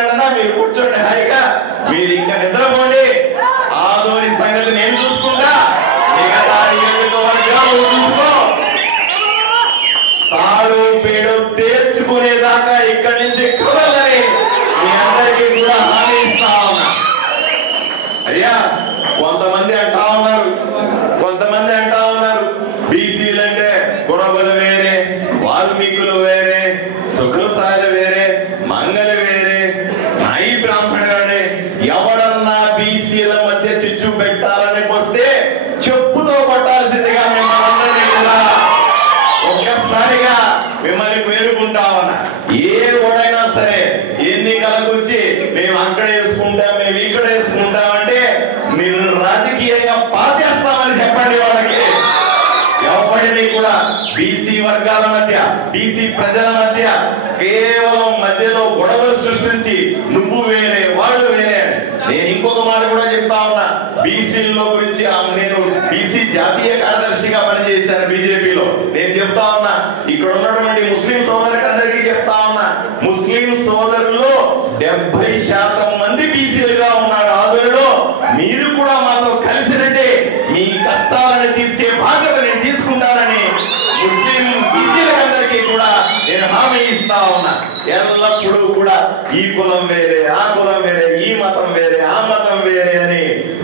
ఉండండి, మీరు కూర్చోండి హాయిగా, మీరు ఇంకా నిద్రపోండి, ఆదోని సంగతి నేను చూసుకుంటా, మిగతా నియోజకవర్గాలు చూసుకో. తాడు పేడు తేర్చుకునేదాకా ఇక్కడి నుంచి కదలని మీ అందరికీ కూడా హామీ ఇస్తా ఉన్నా. అయ్యా కొంతమంది అంటా ఉన్నారు బీసీలంటే గుణబలు వేరే, వాల్మీకులు వేరే, సుఖసాలు వేరే, మంగళి వేరే, నాయి బ్రాహ్మణుడే. ఎవడన్నా బీసీల మధ్య చిచ్చు పెట్టాలని వస్తే చెప్పుతో కొట్టాల్సిందిగా మిమ్మల్ని కూడా ఒక్కసారిగా మిమ్మల్ని పేరుకుంటామన్నా. ఏ ఓడైనా సరే ఎన్నికలకు వచ్చి మేము అక్కడ వేసుకుంటాం, మేము ఇక్కడ వేసుకుంటామంటే మీరు రాజకీయంగా పాతేస్తామని చెప్పండి వాళ్ళకి. ఎవరిని కూడా బీసీ వర్గాల మధ్య, బీసీ ప్రజల మధ్య కేవలం మధ్యలో గొడవలు సృష్టించి నువ్వు వేరే వాళ్ళు వేరే. నేను ఇంకొక మాట కూడా చెప్తా ఉన్నా, బీసీల్లో గురించి నేను బీసీ జాతీయ కార్యదర్శిగా పనిచేశాను బీజేపీలో. నేను చెప్తా ఉన్నా, ఇక్కడ ఉన్నటువంటి ముస్లిం సోదరులకు అందరికీ చెప్తా ఉన్నా, ముస్లిం సోదరుల్లో 70% మంది బీసీలుగా ఉన్నారు ఆదోనిలో. మీరు కూడా మాతో కలిసినట్టే మీ కష్టాలను తీర్చే బాధ్యత నేను తీసుకుంటానని ముస్లిం బీసీలందరికీ కూడా నేను హామీ ఇస్తా ఉన్నా. ఎల్లప్పుడూ కూడా ఈ కులం వేరే, ఆ కులం వేరే, ఈ మతం వేరే, ఆ మతం వేరే అని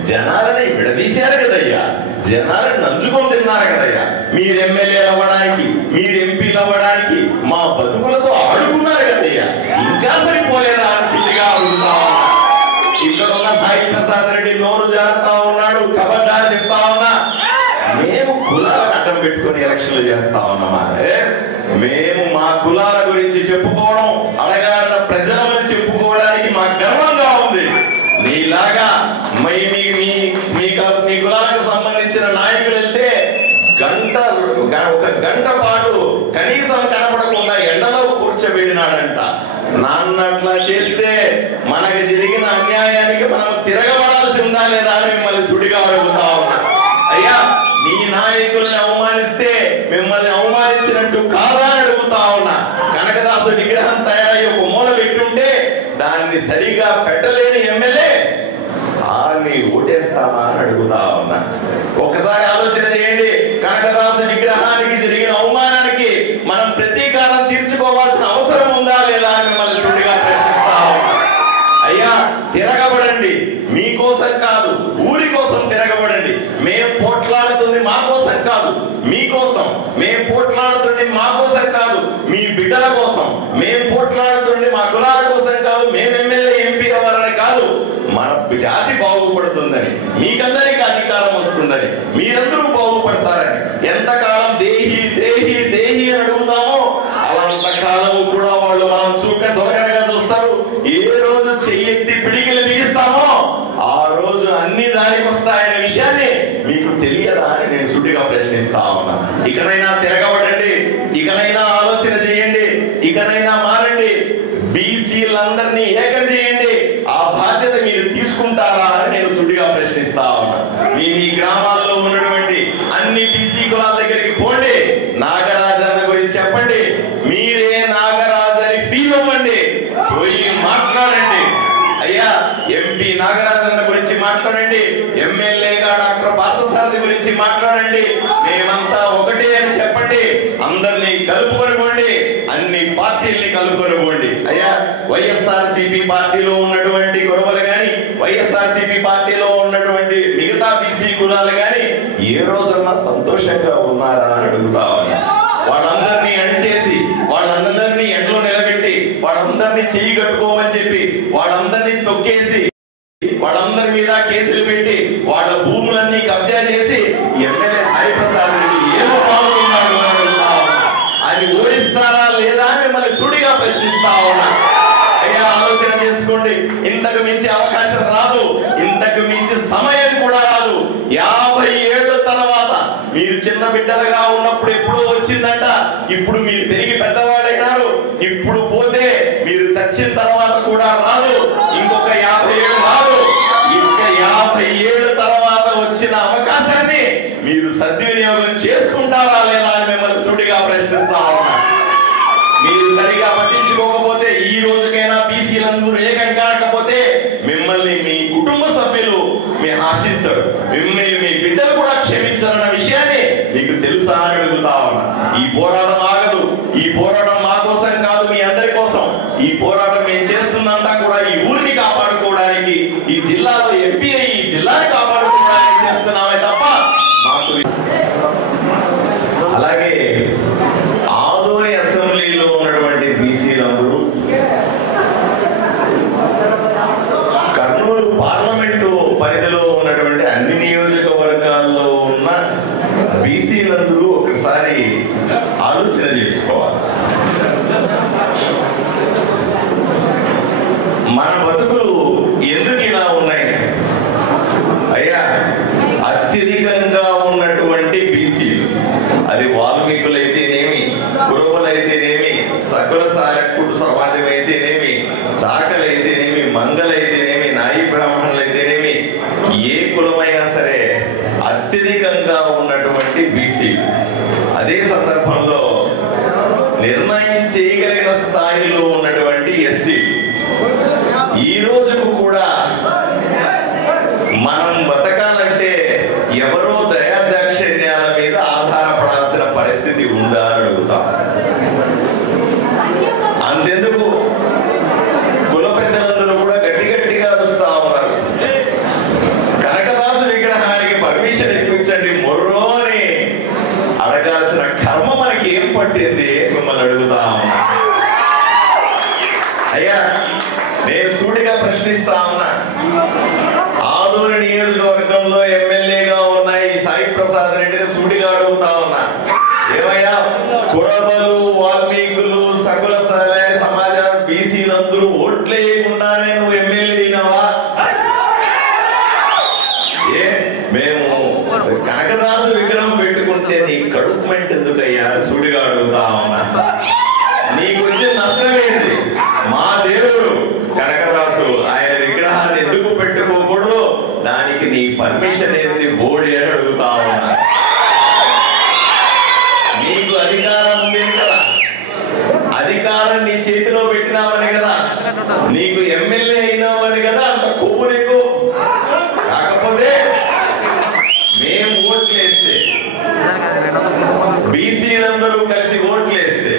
జనాలని విడదీశారు కదయ్యా, జనాలను నంచుకొని తిన్నారు కదయ్యా. మీరు ఎమ్మెల్యేలు అవ్వడానికి, మీరు ఎంపీలు అవ్వడానికి మా బతుకులతో ఆడుకున్నారు కదయ్యా. ఇంకా సరిపోలేదా అని సిద్ధిగా అడుగుతా ఉన్నా. ఇక్కడ ఉన్న సాయి ప్రసాద్ రెడ్డి నోరు జారుతా ఉన్నాడు, కబడ్డా చెప్తా ఉన్నా. మేము కులాలను అడ్డం పెట్టుకుని ఎలక్షన్లు చేస్తా ఉన్నామా? మేము మా కులాల గురించి చెప్పుకోవడం, అడగారిన ప్రజల గురించి చెప్పుకోవడానికి మాకు గర్వంగా ఉంది. మీలాగా మీ కులాలకు సంబంధించిన నాయకులు వెళ్తే ఒక గంట పాటు కనీసం కనపడకుండా ఎండలో కూర్చోబెడినాడంట. నాన్నట్లా చేస్తే మనకి జరిగిన అన్యాయానికి మనం తిరగబడాల్సి ఉందా లేదా అని మిమ్మల్ని సుడిగా అడుగుతా ఉన్నా. అయ్యా నీ నాయకుల్ని అవమానిస్తే మిమ్మల్ని అవమానించినట్టు కాదా అని అడుగుతా ఉన్నా. కనకదాసు విగ్రహం తయారయ్యి ఒక మూల పెట్టుంటే దాన్ని సరిగా పెట్టలేని ఎమ్మెల్యే ఆని ఓటేస్తామా అని అడుగుతా ఉన్నా. ఒక్కసారి ఆలోచన చేయండి, కనకదాసు విగ్రహానికి జరిగిన అవమానానికి మనం ప్రతీకారం తీర్చుకోవాల్సిన అవసరం ఉందా లేదా అని మిమ్మల్ని చూడిగా ప్రశ్నిస్తా ఉన్నా. అయ్యా తిరగబడండి, మీకోసం కాదు ఊరి కోసం తిరగబడండి. మేం పోట్లాడుతుంది మా కోసం కాదు, మీకోసం. మేం పోట్లాడుతుంది మా కోసం కాదు, మీ బిడ్డల కోసం. మేం పోట్లాడుతుంది మా కులాల కోసం కాదు, మేము ఎమ్మెల్యే ఎంపీ అవ్వాలని కాదు, మన జాతి బాగుపడుతుందని, మీకందరికీ అధికారం వస్తుందని, మీరందరూ బాగుపడతారని. ఎంతకాలం దేహి దేహి దేహి అని అడుగుతామో అలాంతకాలం కూడా వాళ్ళు మనం తొలగనగా చూస్తారు. ఏ రోజు చెయ్యెత్తి పిడికిలు బిగిస్తామో ఆ రోజు అన్ని దానికి వస్తాయనే విషయాన్ని మీకు తెలియదా అని నేను సుడిగా ప్రశ్నిస్తా ఉన్నా. ఇకనైనా తిరగబడండి, ఇకనైనా ఆలోచన చేయండి, ఇకనైనా మారండి, బీసీలందరినీ ఏకం చేయండి. ఆ బాధ్యత మీరు తీసుకుంటారా అని నేను సుడిగా ప్రశ్నిస్తా ఉన్నా. మీ గ్రామాల్లో ఉన్నటువంటి అన్ని బీసీ కులాల దగ్గరికి పోండి, నాగరాజన్న గురించి చెప్పండి, మీరే నాగరాజని ఫీల్ అవ్వండి, పోయి మాట్లాడండి. అయ్యా ఎంపీ నాగరాజన్న గురించి మాట్లాడండి, ఎమ్మెల్యేగా డాక్టర్ పార్థసారథి గురించి మాట్లాడండి. మేమంతా ఒకటే అని చెప్పండి, అందరినీ కలుపుకొని పోండి, అన్ని పార్టీల్ని కలుపుకొని పోండి. అయ్యా వైఎస్ఆర్సీపీ పార్టీలో ఉన్నటువంటి గొడవలు గాని, వైఎస్ఆర్సీపీ పార్టీలో ఉన్నటువంటి మిగతా బీసీ కులాలు గాని ఏ రోజన్నా సంతోషంగా ఉన్నారా అని అడుగుతా ఉన్నా. వాళ్ళందరినీ అణిచేసి, వాళ్ళందరినీ ఎండలో నిలబెట్టి, వాళ్ళందరినీ చెయ్యి కట్టుకోమని చెప్పి, వాళ్ళందరినీ తొక్కేసి, వాళ్ళందరి మీద కేసులు పెట్టి, వాళ్ళ భూములన్నీ కబ్జా చేసి ఎమ్మెల్యే సాయి ప్రసాద్ రెడ్డి ఏమో పాల్గొన్నాడు అని అడుగుతా ఉన్నా. అది ఓడిస్తారా లేదా అని మిమ్మల్ని సుడిగా ప్రశ్నిస్తా ఉన్నా. అయ్యా ఆలోచన చేసుకోండి, ఇంతకు మించి అవకాశం రాదు, ఇంతకు మించి సమయం కూడా రాదు. 50 ఏళ్ల తర్వాత మీరు చిన్న బిడ్డలుగా ఉన్నప్పుడు ఎప్పుడో వచ్చిందంట, ఇప్పుడు మీరు పెరిగి పెద్దవాళ్ళైనారు. ఇప్పుడు పోతే మీరు చచ్చిన తర్వాత కూడా రాదు, ఇంకొక 50 ఏళ్ళు రాదు. ఇంకా 50 ఏళ్ల తర్వాత వచ్చిన అవకాశాన్ని మీరు సద్వినియోగం చేసుకుంటారా లేదా అని మిమ్మల్ని సుడిగా ప్రశ్నిస్తా ఉన్నా. మీరు సరిగా పట్టించుకోకపోతే ఈ రోజుకైనా బీసీలందరూ ఏకంగా కాకపోతే మిమ్మల్ని మీ కుటుంబ సభ్యులు మీ ఆశించరు, మిమ్మల్ని మీ బిడ్డలు కూడా క్షమించరన్న విషయాన్ని మీకు తెలుసా అని అడుగుతా ఉన్నా. ఈ పోరాటం ఆగదు. ఈ పోరాటం మా కోసం కాదు, మీ అందరి కోసం. ఈ పోరాటం మేము చేస్తున్నంతా కూడా ఈ ఊరిని కాపాడుకోవడానికి, ఈ జిల్లాలో ఎంపీ అయ్యి ఈ జిల్లాని కాపాడుకోవడానికి చేస్తున్నామే తప్ప మాకు. అలాగే ఆదోని అసెంబ్లీలో ఉన్నటువంటి బీసీలందరూ కర్నూలు పార్లమెంటు పరిధిలో ఉన్నటువంటి అన్ని నియోజకవర్గాల్లో ఉన్న బీసీలందరూ ఒకసారి ఆలోచన చేసుకోవాలి. మన బతుకులు ఎందుకు ఇలా ఉన్నాయి? అయ్యా, అత్యధికంగా ఉన్నటువంటి బీసీలు, అది వాల్మీకులైతేనేమి, కురుబలైతేనేమి, సకుల సాలకుడు సమాజం అయితేనేమి, చాకలైతేనేమి, మంగళైతేనేమి, నాయి బ్రాహ్మణులైతేనేమి, ఏ కులమైనా సరే అత్యధికంగా ఉన్నటువంటి బీసీలు. అదే సందర్భంలో నిర్ణయం చేయగలిగిన స్థాయిలో ఉన్నటువంటి ఎస్సీలు. ఈ రోజుకు కూడా మనం బతకాలంటే ఎవరో దయాదాక్షిణ్యాల మీద ఆధారపడాల్సిన పరిస్థితి ఉందా అని అడుగుతాం. అంతెందుకు కుల పెద్దలందరూ కూడా గట్టి గట్టిగా అరుస్తా ఉన్నారు, కనకదాసు విగ్రహానికి పర్మిషన్ ఇప్పించండి మొర్రో అని అడగాల్సిన కర్మ మనకి ఏం పట్టింది మిమ్మల్ని అడుగుతా ఉన్నా. అయ్యా, నేను సూటిగా ప్రశ్నిస్తా ఉన్నా. ఆదోని నియోజకవర్గంలో ఎమ్మెల్యేగా ఉన్న ఈ సాయి ప్రసాద్ రెడ్డిని సూటిగా అడుగుతా ఉన్నా. ఏమయ్యా, కురబలు, వాల్మీకులు, సకుల సమాజ బీసీలందరూ ఓట్లేయకుండానే నువ్వు ఎమ్మెల్యే అయినావా? ఏ మేము కనకదాసు విగ్రహం పెట్టుకుంటే నీ కడుపుమెంట్ ఎందుకయ్యా? సూటిగా అడుగుతా ఉన్నా. నీకు వచ్చే నష్టమేంది? మా దేవుడు కనకదాసు, ఆయన విగ్రహాన్ని ఎందుకు పెట్టుకోకూడదు? దానికి నీ పర్మిషన్ ఏంటి బోడి అని అడుగుతా ఉన్నా. నీకు అధికారం ఉంది కదా, అధికారం నీ చేతిలో పెట్టినామని కదా, నీకు ఎమ్మెల్యే అయినామని కదా అంత కొవ్వు నీకు. కాకపోతే మేము ఓట్లేస్తే, బీసీలందరూ కలిసి ఓట్లేస్తే,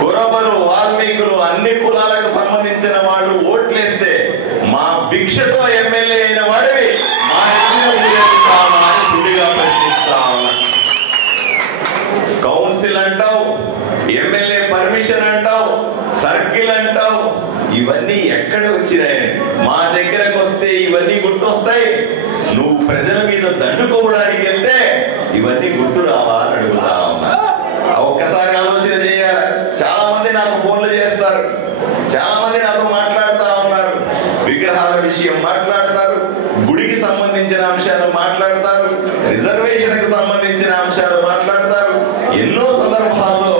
కురబలు, వాల్మీకులు, అన్ని కులాలకు సంబంధించిన వాళ్ళు ఓట్లేస్తే మా భిక్షతో ఎమ్మెల్యే అయిన వాడివి మా ఇంటిగా ప్రశ్నిస్తా ఉన్నా. కౌన్సిల్ అంటావు, ఎమ్మెల్యే పర్మిషన్ అంటావు, సర్కిల్ అంటావు, ఇవన్నీ ఎక్కడ వచ్చినాయి? మా దగ్గరకు వస్తే ఇవన్నీ గుర్తొస్తాయి. నువ్వు ప్రజల మీద దండుకోవడానికి వెళ్తే ఇవన్నీ గుర్తు రావా అని అడుగుతా ఉన్నా. ఒక్కసారి ఆలోచన చేయాలి. చాలా మంది నాకు ఫోన్లు చేస్తారు, చాలా మంది నాతో మాట్లాడుతా ఉన్నారు, విగ్రహాల విషయం మాట్లాడతారు, గుడికి సంబంధించిన అంశాలు మాట్లాడతారు, రిజర్వేషన్ కి సంబంధించిన అంశాలు మాట్లాడతారు. ఎన్నో సందర్భాల్లో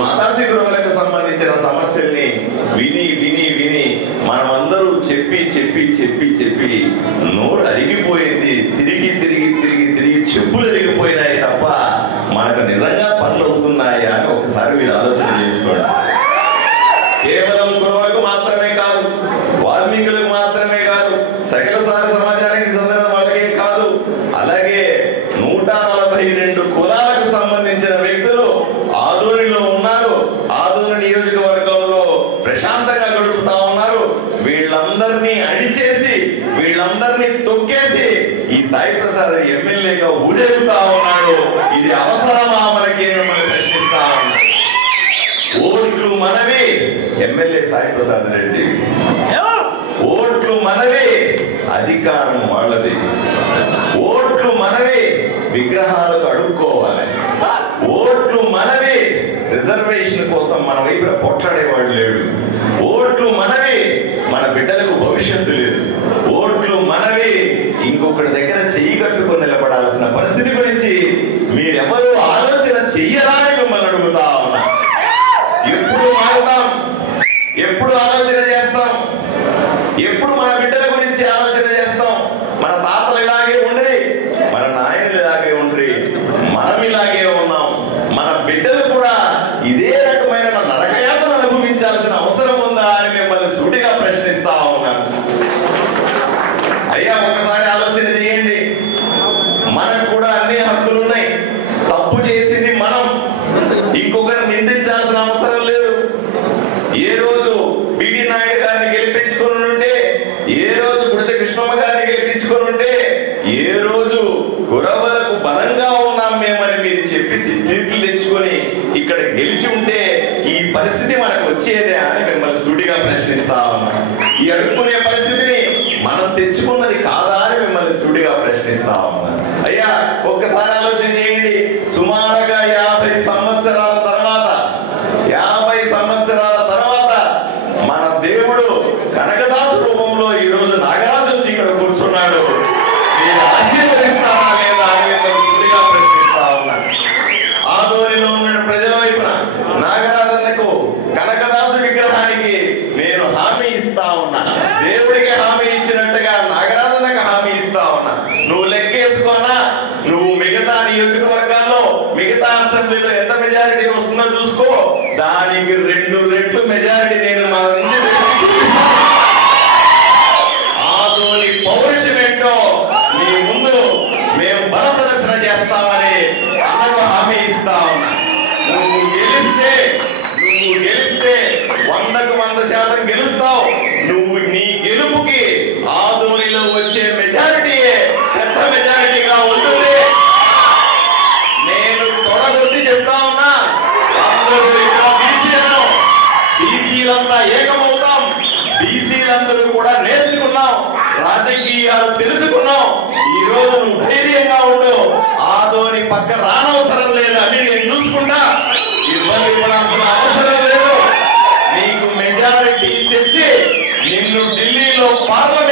మాతాసి గురువులకు సంబంధించిన సమస్యల్ని విని విని విని మనమందరూ చెప్పి చెప్పి చెప్పి చెప్పి నోరు అరిగిపోయింది. తిరిగి తిరిగి తిరిగి తిరిగి చెప్పులు అరిగిపోయినాయి తప్ప మనకు నిజంగా పనులు అవుతున్నాయా అని ఒకసారి మీరు ఆలోచన చేసుకోండి. కేవలం కురువులకు మాత్రమే కాదు, వాల్మీకులకు మాత్రమే కాదు, సకల సమాజానికి చెందిన వాళ్ళకే కాదు, అలాగే 142 కులాలకు సంబంధించిన వ్యక్తులు ఆదోనిలో ఉన్నారు. ఆదోని నియోజకవర్గంలో ప్రశాంతంగా గడుపుతా ఉన్నారు. వీళ్ళందరినీ అడిచేసి, వీళ్ళందరినీ తొక్కేసి ఈ సాయి ప్రసాద్ ఎమ్మెల్యేగా ఊరేగుతా ఉన్నాడు. ఇది అవసరమా మనకి? మిమ్మల్ని ప్రశ్నిస్తా ఉన్నా. ఓట్లు మనవి, ఎమ్మెల్యే సాయి ప్రసాద్ రెడ్డి. ఓట్లు మనవి, అధికారం వాళ్ళది. ఓట్లు మనవి, విగ్రహాలకు అడుక్కోవాలి. ఓట్లు మనవి, రిజర్వేషన్ కోసం మన వైపున పొట్లాడేవాడు లేడు. ఓట్లు మనవి, మన బిడ్డలకు భవిష్యత్తు లేదు. ఓట్లు మనవి, ఇంకొకటి దగ్గర చెయ్యి కట్టుకుని నిలబడాల్సిన పరిస్థితి గురించి మీరెవరూ ఆలోచన చెయ్యరా అని మిమ్మల్ని అడుగుతా ఉన్నా. ఎప్పుడు మారుతాం? ఎప్పుడు ఆలోచన చేస్తాం? ఎప్పుడు మన బిడ్డల గురించి ఆలోచన చేస్తాం? మన తాతలు ఇలాగే ఉండరి, మన నాయనులు ఇలాగే ఉండరి, మనం ఇలాగే ఉన్నాం. మన బిడ్డలు కూడా ఇదే రకమైన నరకయాతను అనుభవించాల్సిన అవసరం ఉందా అని మిమ్మల్ని సూటిగా ప్రశ్నిస్తా ఉన్నాం. ఏ రోజు గుడిసె కృష్ణమ్మ గారిని గెలిపించుకొని ఉంటే, ఏ రోజు గురవలకు బలంగా ఉన్నాం మేమని మీరు చెప్పి తీర్పులు తెచ్చుకొని ఇక్కడ గెలిచి ఉంటే ఈ పరిస్థితి మనకు వచ్చేదే అని మిమ్మల్ని సూటిగా ప్రశ్నిస్తా ఉన్నా. ఈ అడుక్కునే పరిస్థితిని మనం తెచ్చుకున్నది కాదా అని మిమ్మల్ని సూటిగా ప్రశ్నిస్తా ఉన్నా. అయ్యా ఒక్కసారి ఆలోచన చేయండి. సుమారుగా 50 సంవత్సరాల తర్వాత, 50 సంవత్సరాల తర్వాత మన దేవుడు కనకదాసు రూపంలో ఈ రోజు నాగరాజు వచ్చి ఇక్కడ కూర్చున్నాడు. మీరు ఆశీర్వదిస్తారా లేదా అని మిమ్మల్ని సూటిగా ప్రశ్నిస్తా ఉన్నా. ఆదోనిలో ఉన్న ప్రజల వైపున నాగరాజన్నకు, కనకదాసు విగ్రహానికి నేను హామీ ఇస్తా ఉన్నా. దేవుడికి హామీ ఇచ్చినట్టుగా నాగరాజన్నకు హామీ ఇస్తా ఉన్నా. నువ్వు లెక్కేసుకున్నా, నువ్వు మిగతా నియోజకవర్గాల్లో, మిగతా అసెంబ్లీలో ఎంత మెజారిటీ వస్తుందో చూసుకో. దానికి 2 రెట్లు మెజారిటీ నేను మా నుంచి ఆదోని పౌరుషమేంటో మీ ముందు మేము బల ప్రదర్శన చేస్తామని అందరూ హామీ ఇస్తా ఉన్నా. నువ్వు గెలిస్తే 100కు 100% గెలుస్తావు. నువ్వు నీ గెలుపుకి ఆదోనిలో వచ్చే మెజారిటీయే పెద్ద మెజారిటీగా ఉంటుంది. నేను తొడగొట్టి చెప్తా ఉన్నా, అందరూ ఇక్కడ బీసీలంతా ఏకమవుతాం. బీసీలందరూ కూడా నేర్చుకున్నాం, రాజకీయాలు తెలుసుకున్నాం. ఈ రోజు నువ్వు ధైర్యంగా ఉండు. ఆదోని పక్క రానవసరం లేదు, అని నేను చూసుకుంటా. ఇబ్బంది పడాల్సిన అవసరం లేదు. నీకు మెజారిటీ తెచ్చి నిన్ను ఢిల్లీలో పార్లమెంట్